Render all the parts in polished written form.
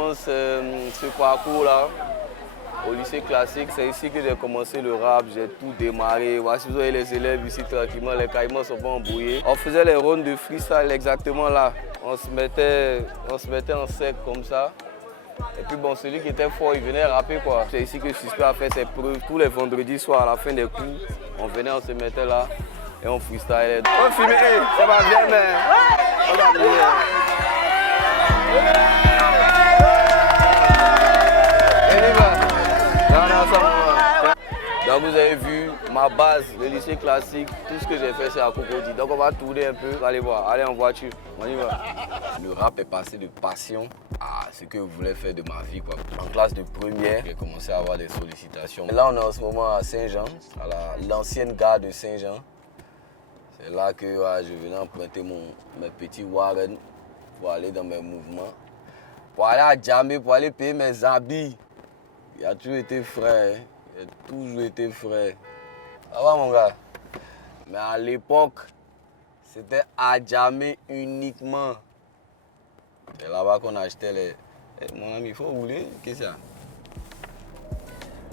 commence ce parcours-là au lycée classique. C'est ici que j'ai commencé le rap, j'ai tout démarré. Voici vous voyez les élèves ici tranquillement, les caïmans sont pas embrouillés. On faisait les rounds de freestyle exactement là. On se mettait en sec comme ça. Et puis bon, celui qui était fort, il venait rapper quoi. C'est ici que Suspect a fait ses preuves. Tous les vendredis soirs, à la fin des cours, on venait, on se mettait là et on freestyle. On filmait, hey, ça va bien, mais on va bien. Donc vous avez vu ma base, le lycée classique, tout ce que j'ai fait c'est à Cocody. Donc on va tourner un peu, allez voir, allez en voiture, on y va. Le rap est passé de passion à ce que je voulais faire de ma vie, quoi. En classe de première, j'ai commencé à avoir des sollicitations. Et là on est en ce moment à Saint-Jean, à l'ancienne gare de Saint-Jean. C'est là que je venais emprunter mes petits Warren pour aller dans mes mouvements. Pour aller à Djamé, pour aller payer mes habits. Il a toujours été frais, hein. Il a toujours été frais. Ça va mon gars? Mais à l'époque, c'était à Djamé uniquement. C'est là-bas qu'on achetait les... Mon ami, il faut rouler, qu'est-ce que c'est ça?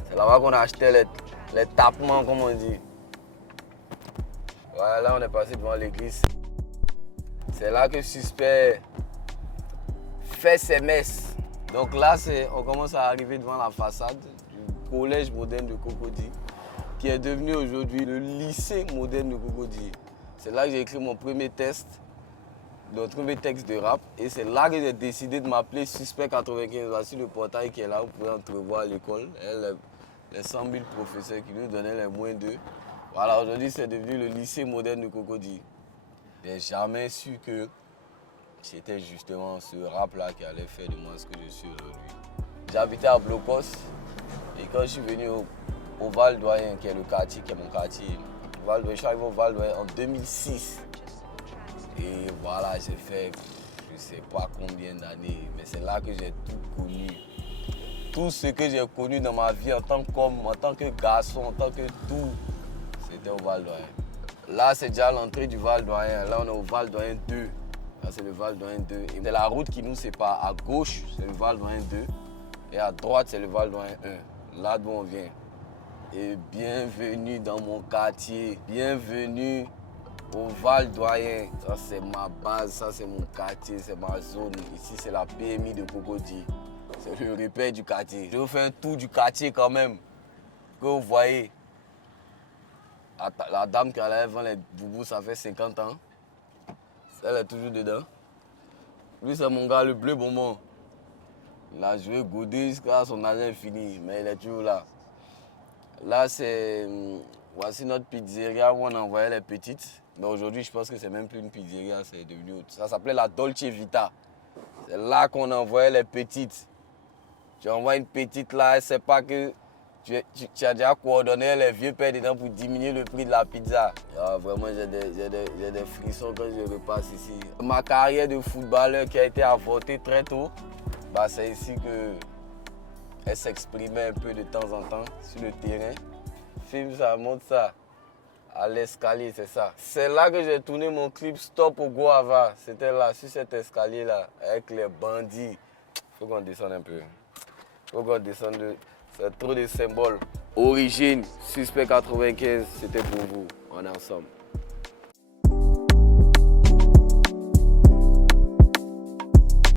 C'est là-bas qu'on achetait les tapements, comme on dit. Voilà, là on est passé devant l'église. C'est là que Suspect fait ses messes. Donc là, on commence à arriver devant la façade du collège moderne de Cocody, qui est devenu aujourd'hui le lycée moderne de Cocody. C'est là que j'ai écrit mon premier texte de rap. Et c'est là que j'ai décidé de m'appeler Suspect 95. Voici le portail qui est là, vous pouvez entrevoir l'école. Les 100 000 professeurs qui nous donnaient les moins d'eux. Voilà, aujourd'hui c'est devenu le lycée moderne de Cocody. J'ai jamais su que c'était justement ce rap-là qui allait faire de moi ce que je suis aujourd'hui. J'habitais à Blocos et quand je suis venu au Val Doyen, qui est le quartier, qui est mon quartier, je suis arrivé au Val Doyen en 2006. Et voilà, j'ai fait je ne sais pas combien d'années, mais c'est là que j'ai tout connu. Tout ce que j'ai connu dans ma vie en tant qu'homme, en tant que garçon, en tant que tout, c'était au Val Doyen. Là, c'est déjà l'entrée du Val Doyen. Là, on est au Val Doyen 2. Là, c'est le Val Doyen 2. Et c'est la route qui nous sépare. À gauche, c'est le Val Doyen 2. Et à droite, c'est le Val Doyen 1. Là d'où on vient. Et bienvenue dans mon quartier. Bienvenue au Val Doyen. Ça, c'est ma base. Ça, c'est mon quartier. C'est ma zone. Ici, c'est la PMI de Cocody. C'est le repère du quartier. Je vous fais un tour du quartier quand même. Que vous voyez. La dame qui allait vendre les boubous, ça fait 50 ans. Elle est toujours dedans. Lui, c'est mon gars, le bleu bonbon. Il a joué Godé jusqu'à son âge infini, mais il est toujours là. Là, voici notre pizzeria où on envoyait les petites. Mais aujourd'hui, je pense que c'est même plus une pizzeria, c'est devenu autre. Ça s'appelait la Dolce Vita. C'est là qu'on envoyait les petites. Tu envoies une petite là, elle ne sait pas que tu as déjà coordonné les vieux pères dedans pour diminuer le prix de la pizza. Vraiment, j'ai des frissons quand je repasse ici. Ma carrière de footballeur qui a été avortée très tôt, c'est ici qu'elle s'exprimait un peu de temps en temps sur le terrain. Filme ça, montre ça. À l'escalier, c'est ça. C'est là que j'ai tourné mon clip Stop au Guava. C'était là, sur cet escalier-là, avec les bandits. Faut qu'on descende un peu. Faut qu'on descende. C'est trop de symboles. Origine, Suspect 95, c'était pour vous. On est ensemble.